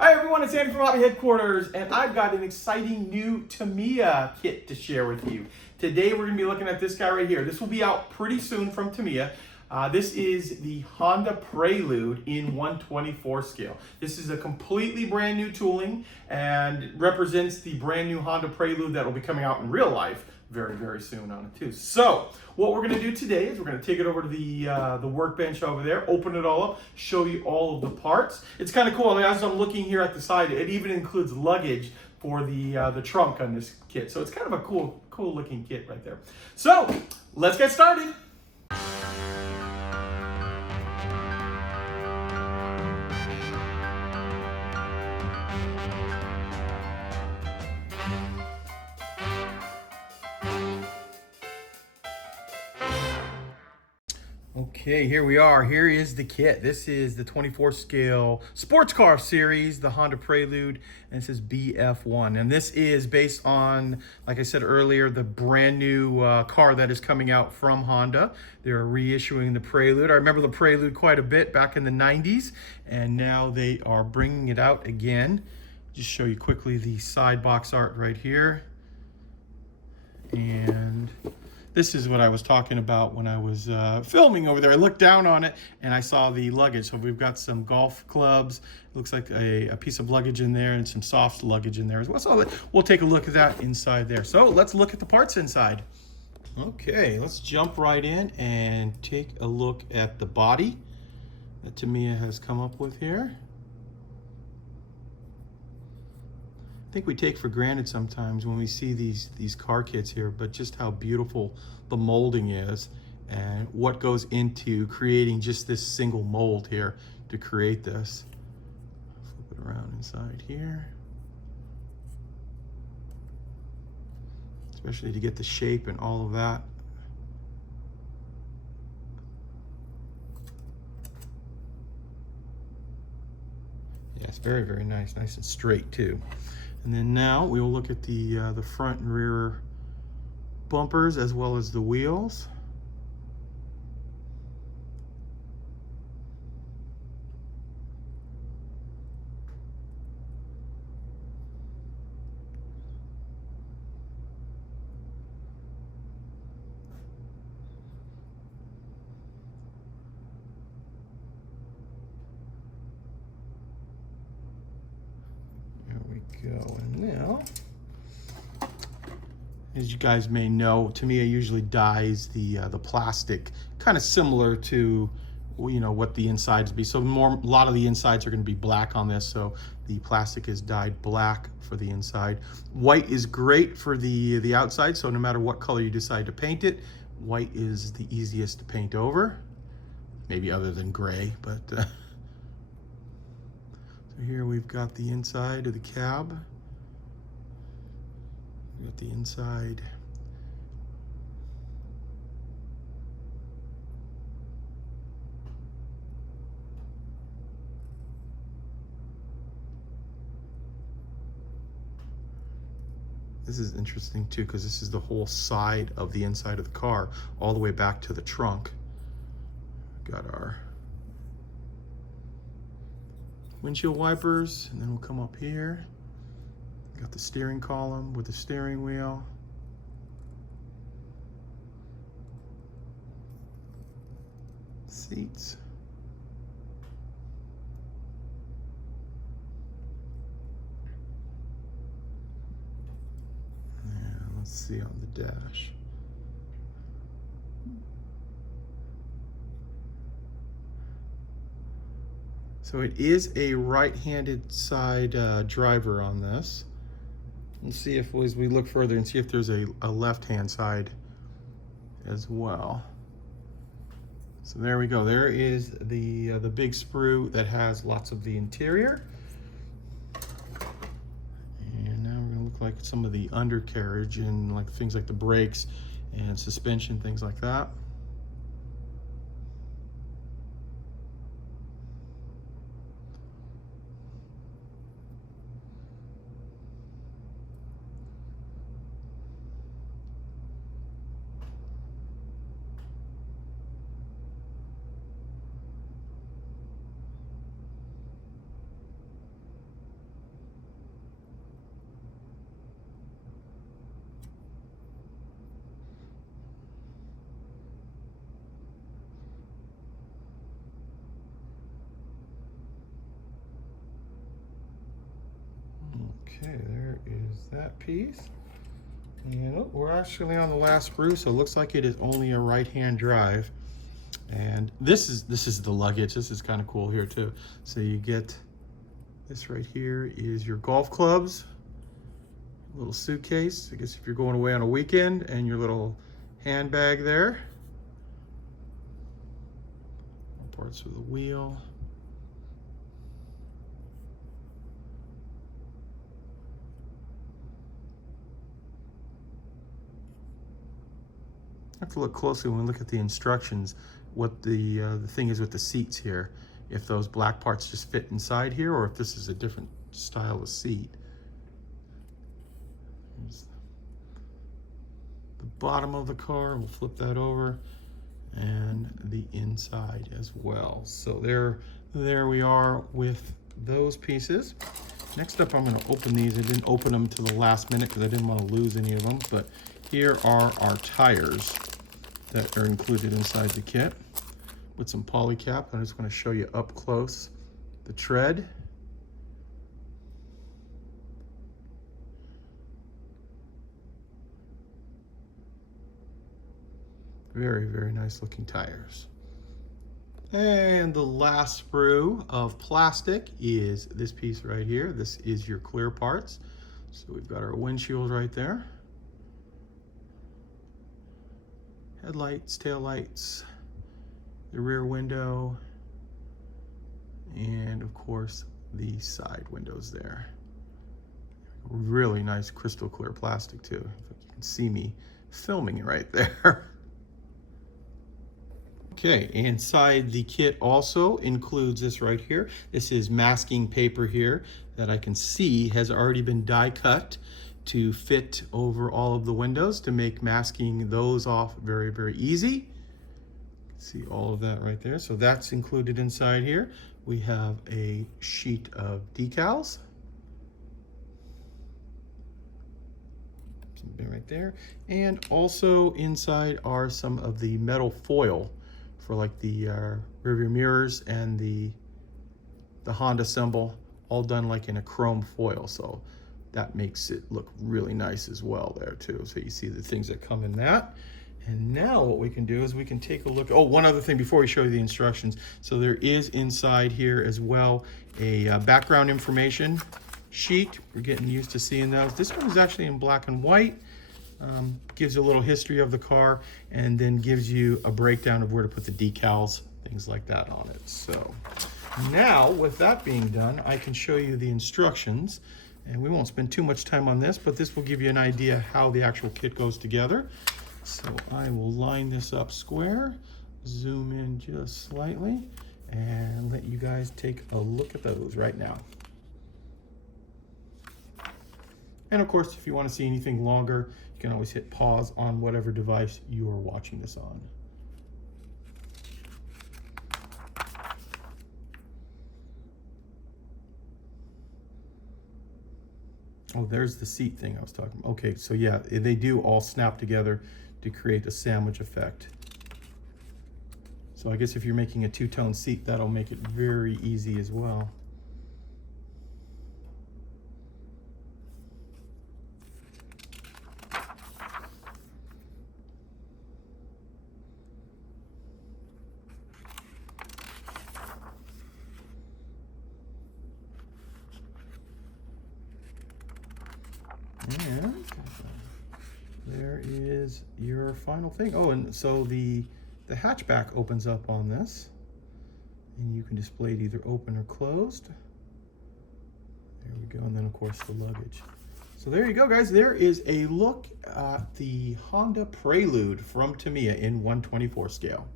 Hi everyone, it's Andy from Hobby Headquarters, and I've got an exciting new Tamiya kit to share with you. Today we're going to be looking at this guy right here. This will be out pretty soon from Tamiya. This is the HONDA Prelude in 1/24 scale. This is a completely brand new tooling and represents the brand new HONDA Prelude that will be coming out in real life very, very soon on it too. So what we're going to do today is we're going to take it over to the workbench over there, open it all up, show you all of the parts. It's kind of cool. I mean, as I'm looking here at the side, it even includes luggage for the trunk on this kit. So it's kind of a cool looking kit right there. So let's get started. Okay, here we are. Here is the kit. This is the 24 scale sports car series, the HONDA Prelude, and this is BF1. And this is based on, like I said earlier, the brand new car that is coming out from Honda. They're reissuing the Prelude. I remember the Prelude quite a bit back in the 90s, and now they are bringing it out again. Just show you quickly the side box art right here. And this is what I was talking about when I was filming over there. I looked down on it and I saw the luggage. So we've got some golf clubs. It looks like a piece of luggage in there and some soft luggage in there as well. So we'll take a look at that inside there. So let's look at the parts inside. Okay, let's jump right in and take a look at the body that Tamiya has come up with here. I think we take for granted sometimes when we see these car kits here, but just how beautiful the molding is and what goes into creating just this single mold here to create this. Flip it around inside here. Especially to get the shape and all of that. Yeah, it's very, very nice. Nice and straight too. And then now we will look at the front and rear bumpers as well as the wheels. Go. And now, as you guys may know, Tamiya usually dyes the plastic kind of similar to, you know, what the insides be. So a lot of the insides are going to be black on this, so the plastic is dyed black for the inside. White is great for the outside, so no matter what color you decide to paint it, white is the easiest to paint over, maybe other than gray, but here we've got the inside of the cab. We've got the inside. This is interesting too, because this is the whole side of the inside of the car, all the way back to the trunk. Got our windshield wipers, and then we'll come up here. Got the steering column with the steering wheel. Seats. And let's see on the dash. So it is a right-handed side driver on this. Let's see if, as we look further, and see if there's a left-hand side as well. So there we go. There is the big sprue that has lots of the interior. And now we're gonna look like some of the undercarriage and like things like the brakes and suspension, things like that. Okay, there is that piece. And oh, we're actually on the last screw, so it looks like it is only a right-hand drive. And this is the luggage. This is kind of cool here too. So you get this right here is your golf clubs, little suitcase. I guess if you're going away on a weekend, and your little handbag there. Parts of the wheel. I have to look closely when we look at the instructions what the thing is with the seats here. If those black parts just fit inside here, or if this is a different style of seat. There's the bottom of the car. We'll flip that over, and the inside as well. So there we are with those pieces. Next up, I'm going to open these. I didn't open them to the last minute because I didn't want to lose any of them, but here are our tires that are included inside the kit with some poly cap. I'm just going to show you up close the tread. Very, very nice looking tires. And the last sprue of plastic is this piece right here. This is your clear parts. So we've got our windshield right there. Headlights, taillights, the rear window, and of course the side windows there. Really nice crystal clear plastic too. You can see me filming it right there. Okay, inside the kit also includes this right here. This is masking paper here that I can see has already been die cut to fit over all of the windows to make masking those off very, very easy. See all of that right there. So that's included inside here. We have a sheet of decals. Something right there. And also inside are some of the metal foil for like the rear view mirrors and the Honda symbol, all done like in a chrome foil. So that makes it look really nice as well there too. So you see the things that come in that. And now what we can do is we can take a look. Oh, one other thing before we show you the instructions. So there is inside here as well a background information sheet. We're getting used to seeing those. This one is actually in black and white. Gives you a little history of the car, and then gives you a breakdown of where to put the decals, things like that on it. So now with that being done, I can show you the instructions. And we won't spend too much time on this, but this will give you an idea how the actual kit goes together. So I will line this up square, zoom in just slightly, and let you guys take a look at those right now. And of course, if you want to see anything longer, you can always hit pause on whatever device you are watching this on. Oh, there's the seat thing I was talking about. Okay, so yeah, they do all snap together to create a sandwich effect. So I guess if you're making a two-tone seat, that'll make it very easy as well. And there is your final thing. Oh, and so the hatchback opens up on this, and you can display it either open or closed. There we go, and then of course the luggage. So there you go, guys. There is a look at the Honda Prelude from Tamiya in 1/24 scale.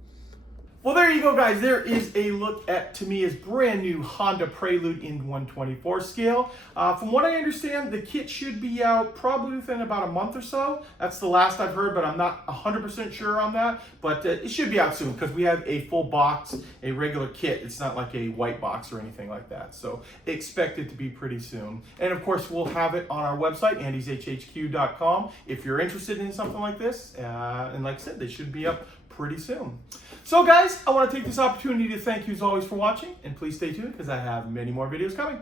Well, there you go, guys. There is a look at Tamiya's brand new Honda Prelude in 1/24 scale. From what I understand, the kit should be out probably within about a month or so. That's the last I've heard, but I'm not 100% sure on that. But it should be out soon because we have a full box, a regular kit. It's not like a white box or anything like that. So expect it to be pretty soon. And of course, we'll have it on our website, andyshhq.com, if you're interested in something like this. And like I said, they should be up pretty soon. So guys, I want to take this opportunity to thank you as always for watching, and please stay tuned because I have many more videos coming.